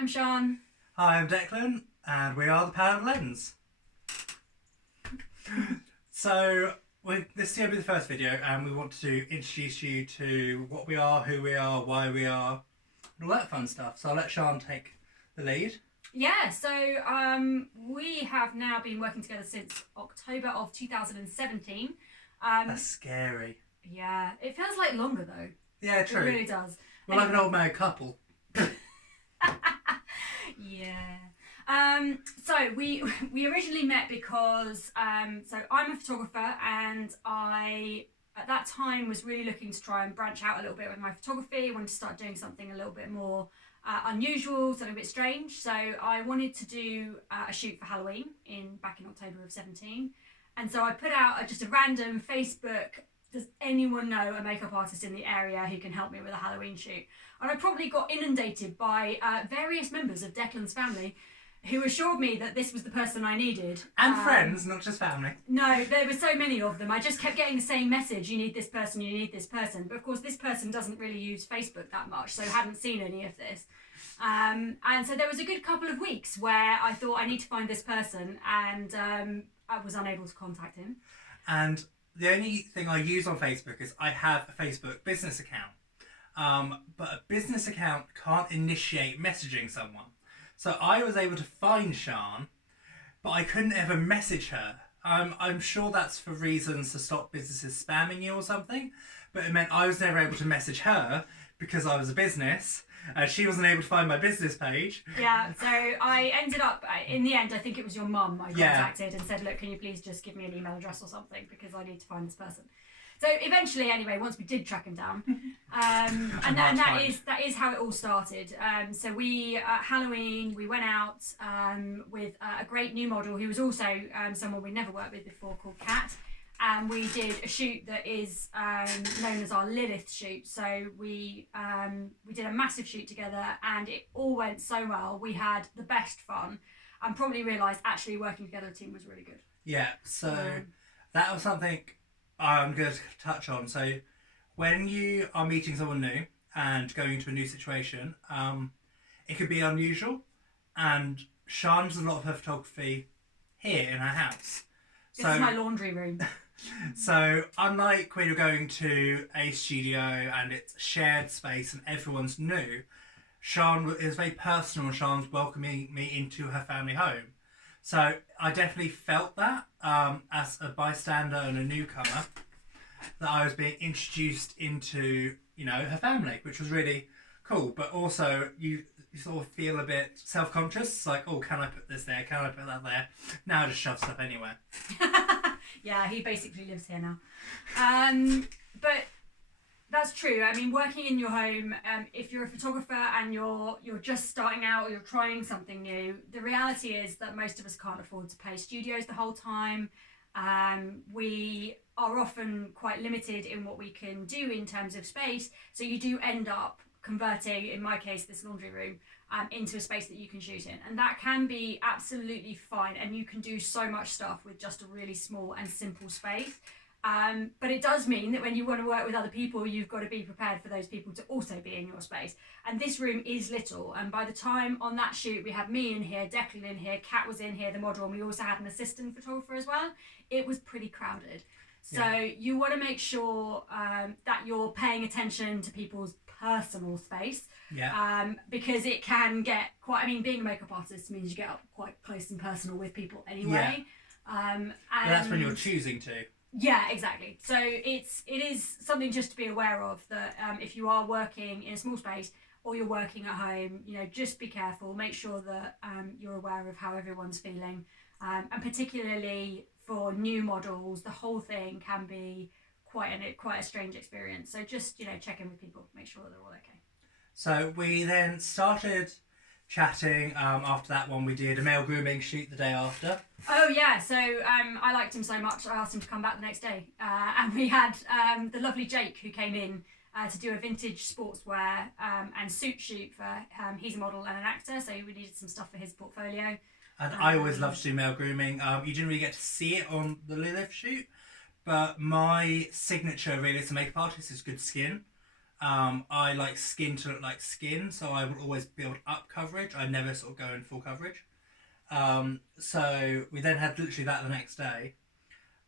I'm Sean. Hi, I'm Declan, and we are the Powdered Lens. So, this is going to be the first video, and we want to introduce you to what we are, who we are, why we are, and all that fun stuff. So I'll let Sean take the lead. Yeah, so we have now been working together since October of 2017. That's scary. Yeah, it feels like longer though. Yeah, true. It really does. We're like an old married couple. Yeah. So we originally met because so I'm a photographer, and I at that time was really looking to try and branch out a little bit with my photography. I wanted to start doing something a little bit more unusual, something a bit strange. So I wanted to do a shoot for Halloween back in October of 17, and so I put out just a random Facebook. Does anyone know a makeup artist in the area who can help me with a Halloween shoot? And I probably got inundated by various members of Declan's family who assured me that this was the person I needed. And friends, not just family. No, there were so many of them. I just kept getting the same message, you need this person, you need this person. But of course, this person doesn't really use Facebook that much, so hadn't seen any of this. And so there was a good couple of weeks where I thought I need to find this person, and I was unable to contact him. And the only thing I use on Facebook is I have a Facebook business account. But a business account can't initiate messaging someone. So I was able to find Sian, but I couldn't ever message her. I'm sure that's for reasons to stop businesses spamming you or something, but it meant I was never able to message her because I was a business. She wasn't able to find my business page. Yeah, so I ended up, in the end, I think it was your mum I contacted and said, look, can you please just give me an email address or something because I need to find this person. So eventually, anyway, once we did track him down, and that is how it all started. So we, at Halloween, we went out with a great new model who was also someone we'd never worked with before, called Kat. And we did a shoot that is known as our Lilith shoot. So we did a massive shoot together, and it all went so well. We had the best fun, and probably realised actually working together as a team was really good. Yeah, so that was something I'm going to touch on. So when you are meeting someone new and going into a new situation, it could be unusual. And Sian does a lot of her photography here in her house. This is my laundry room. So unlike when you're going to a studio and it's shared space and everyone's new, Sian is very personal. Sian's welcoming me into her family home. So I definitely felt that as a bystander and a newcomer, that I was being introduced into, her family, which was really cool. But also you sort of feel a bit self-conscious, like, oh, can I put this there? Can I put that there? Now I just shove stuff anywhere. Yeah, he basically lives here now. But that's true. I mean, working in your home, if you're a photographer and you're just starting out or you're trying something new, the reality is that most of us can't afford to pay studios the whole time. We are often quite limited in what we can do in terms of space. So you do end up converting, in my case, this laundry room into a space that you can shoot in, and that can be absolutely fine, and you can do so much stuff with just a really small and simple space. But it does mean that when you want to work with other people, you've got to be prepared for those people to also be in your space. And this room is little, and by the time on that shoot we had me in here, Declan in here, Kat was in here, the model, and we also had an assistant photographer as well. It was pretty crowded. So you want to make sure that you're paying attention to people's personal space, because it can get quite, being a makeup artist means you get up quite close and personal with people anyway. And that's when you're choosing to. Yeah, exactly. So it is something just to be aware of, that if you are working in a small space or you're working at home, just be careful, make sure that you're aware of how everyone's feeling, and particularly for new models, the whole thing can be quite a strange experience. So just check in with people, make sure that they're all okay. So we then started chatting. After that one, we did a male grooming shoot the day after. Oh yeah, so I liked him so much I asked him to come back the next day, and we had the lovely Jake who came in to do a vintage sportswear and suit shoot for he's a model and an actor, so we needed some stuff for his portfolio. And I always love to do male grooming. You didn't really get to see it on the Lilith shoot, but my signature really as a makeup artist is good skin. I like skin to look like skin, so I will always build up coverage. I never sort of go in full coverage. So we then had literally that the next day.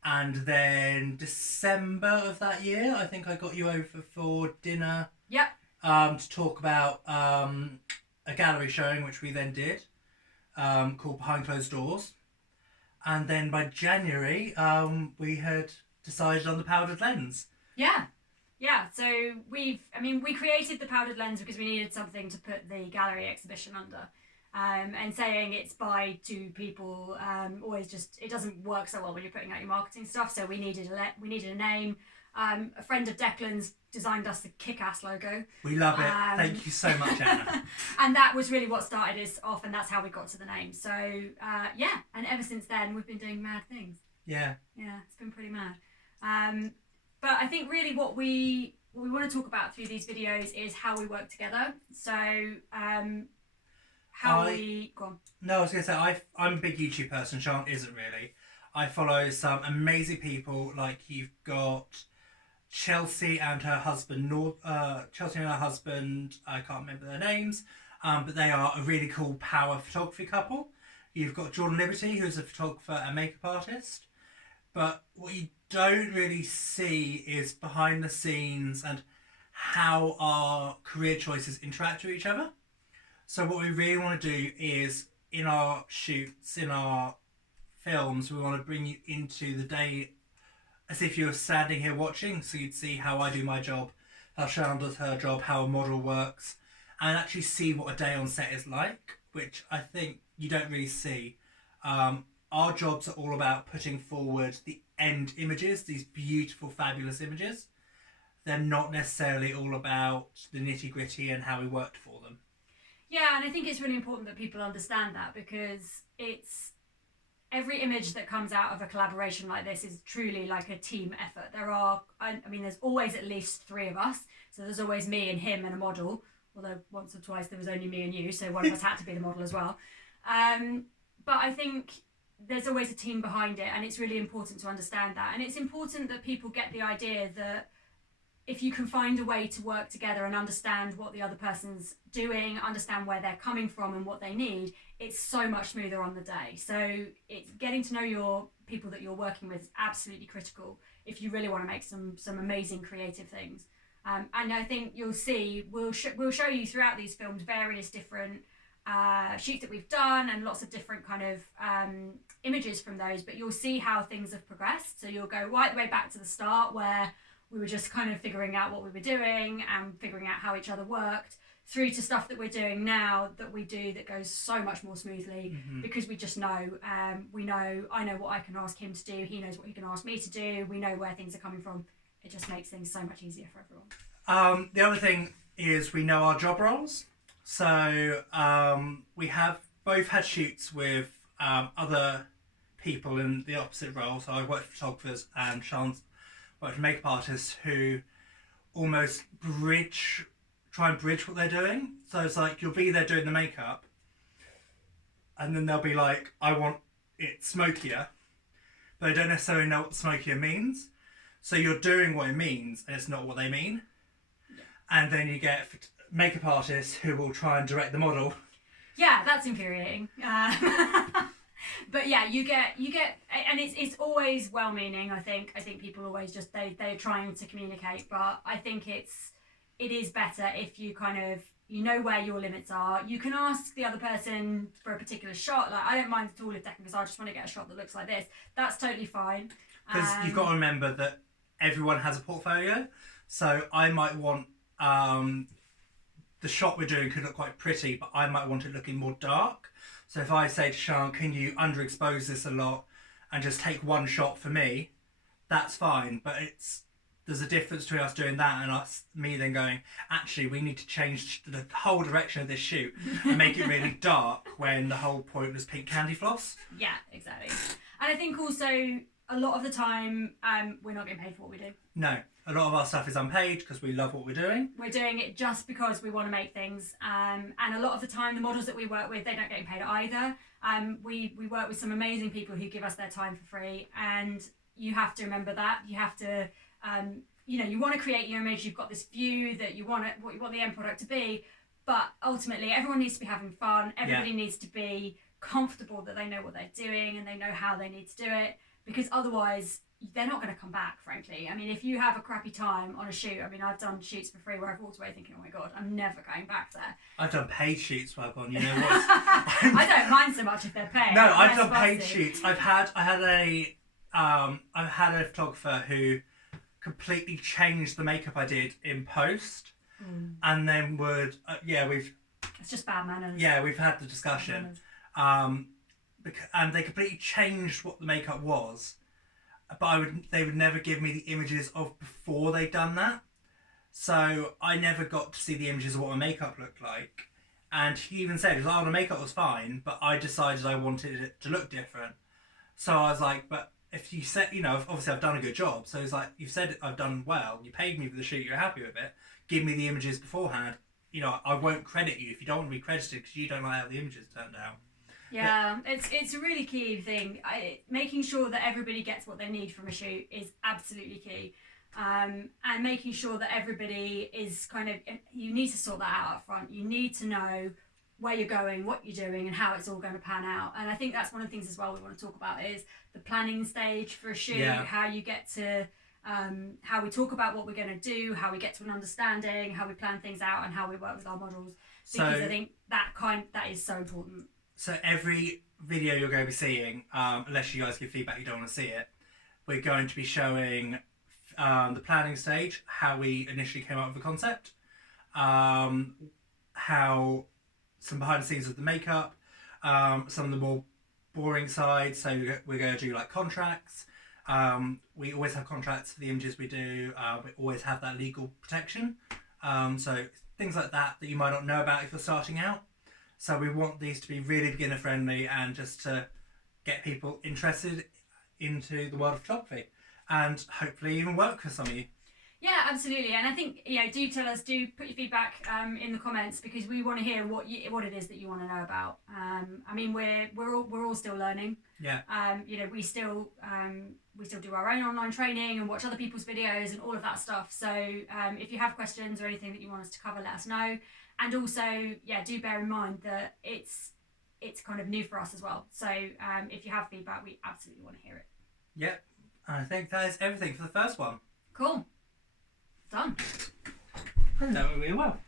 And then December of that year, I think I got you over for dinner. Yep. To talk about a gallery showing, which we then did, called Behind Closed Doors. And then by January, we had decided on the powdered lens. Yeah. Yeah, so we created the powdered lens because we needed something to put the gallery exhibition under. And saying it's by two people always just, it doesn't work so well when you're putting out your marketing stuff. So we needed a name. A friend of Declan's designed us the kick-ass logo. We love it. Thank you so much, Anna. And that was really what started us off, and that's how we got to the name. So yeah, and ever since then we've been doing mad things. Yeah. Yeah, it's been pretty mad. But I think really what we want to talk about through these videos is how we work together. So go on. No, I was going to say, I'm a big YouTube person. Sean isn't really. I follow some amazing people, like you've got Chelsea and her husband, I can't remember their names, but they are a really cool power photography couple. You've got Jordan Liberty, who's a photographer and makeup artist. But what you don't really see is behind the scenes and how our career choices interact with each other. So what we really want to do is, in our shoots, in our films, we want to bring you into the day as if you were standing here watching, so you'd see how I do my job, how Sharon does her job, how a model works, and actually see what a day on set is like, which I think you don't really see. Our jobs are all about putting forward the end images, these beautiful, fabulous images. They're not necessarily all about the nitty-gritty and how we worked for them. Yeah, and I think it's really important that people understand that, because it's every image that comes out of a collaboration like this is truly like a team effort. There's always at least three of us. So there's always me and him and a model, although once or twice there was only me and you, so one of us had to be the model as well. But I think there's always a team behind it, and it's really important to understand that. And it's important that people get the idea that if you can find a way to work together and understand what the other person's doing, understand where they're coming from and what they need, it's so much smoother on the day. So it's getting to know your people that you're working with is absolutely critical if you really want to make some amazing creative things. And I think you'll see, we'll show you throughout these films various different shoots that we've done and lots of different kind of images from those, but you'll see how things have progressed. So you'll go right the way back to the start, where we were just kind of figuring out what we were doing and figuring out how each other worked, through to stuff that we're doing now that we do that goes so much more smoothly, because we just know, I know what I can ask him to do, he knows what he can ask me to do, we know where things are coming from. It just makes things so much easier for everyone. The other thing is we know our job roles. So we have both had shoots with other people in the opposite role. So I've worked with photographers, and Sean's worked with makeup artists who almost try and bridge what they're doing. So it's like, you'll be there doing the makeup, and then they'll be like, I want it smokier, but they don't necessarily know what smokier means. So you're doing what it means, and it's not what they mean. Yeah. And then you get makeup artists who will try and direct the model. Yeah, that's infuriating. But yeah, you get, and it's always well-meaning. I think people always just they're trying to communicate, but I think it is better if you kind of, you know where your limits are. You can ask the other person for a particular shot. Like, I don't mind at all if Declan goes, I just want to get a shot that looks like this. That's totally fine. Because you've got to remember that everyone has a portfolio. So I might want the shot we're doing could look quite pretty, but I might want it looking more dark. So if I say to Sean, can you underexpose this a lot and just take one shot for me, that's fine. But there's a difference between us doing that and me then going, actually, we need to change the whole direction of this shoot and make it really dark, when the whole point was pink candy floss. Yeah, exactly. And I think also a lot of the time we're not getting paid for what we do. No. A lot of our stuff is unpaid because we love what we're doing. We're doing it just because we want to make things. And a lot of the time, the models that we work with, they don't get paid either. We work with some amazing people who give us their time for free. And you have to remember that. You have to you want to create your image, you've got this view that you want what you want the end product to be, but ultimately everyone needs to be having fun. Everybody needs to be comfortable that they know what they're doing and they know how they need to do it, because otherwise they're not going to come back, frankly. I mean, if you have a crappy time on a shoot, I mean, I've done shoots for free where I've walked away thinking, oh my God, I'm never going back there. I've done paid shoots where I've gone, you know what? I don't mind so much if they're paid. No, I've done paid shoots. I had a photographer who completely changed the makeup I did in post, and then it's just bad manners. Yeah, we've had the discussion, and they completely changed what the makeup was, but they would never give me the images of before they'd done that, so I never got to see the images of what my makeup looked like. And he even said, the makeup was fine, but I decided I wanted it to look different. So I was like, but if you said, obviously I've done a good job. So it's like, you've said I've done well, you paid me for the shoot, you're happy with it, give me the images beforehand. I won't credit you if you don't want to be credited because you don't like how the images turned out. Yeah, it's a really key thing. Making sure that everybody gets what they need from a shoot is absolutely key. And making sure that everybody is you need to sort that out up front. You need to know where you're going, what you're doing, and how it's all going to pan out. And I think that's one of the things as well we want to talk about is the planning stage for a shoot, how you get to, how we talk about what we're going to do, how we get to an understanding, how we plan things out, and how we work with our models. Because I think that is so important. So every video you're going to be seeing, unless you guys give feedback you don't want to see it, we're going to be showing the planning stage, how we initially came up with the concept, how some behind the scenes of the makeup, some of the more boring sides. So we're going to do like contracts. We always have contracts for the images we do. We always have that legal protection. So things like that you might not know about if you're starting out. So we want these to be really beginner friendly and just to get people interested into the world of photography and hopefully even work for some of you. Yeah, absolutely. And I think, do tell us, do put your feedback in the comments, because we want to hear what it is that you want to know about. I mean, we're all still learning. Yeah. We still do our own online training and watch other people's videos and all of that stuff. So if you have questions or anything that you want us to cover, let us know. And also, do bear in mind that it's kind of new for us as well. So if you have feedback, we absolutely want to hear it. Yep. I think that is everything for the first one. Cool. Done. I know it really well.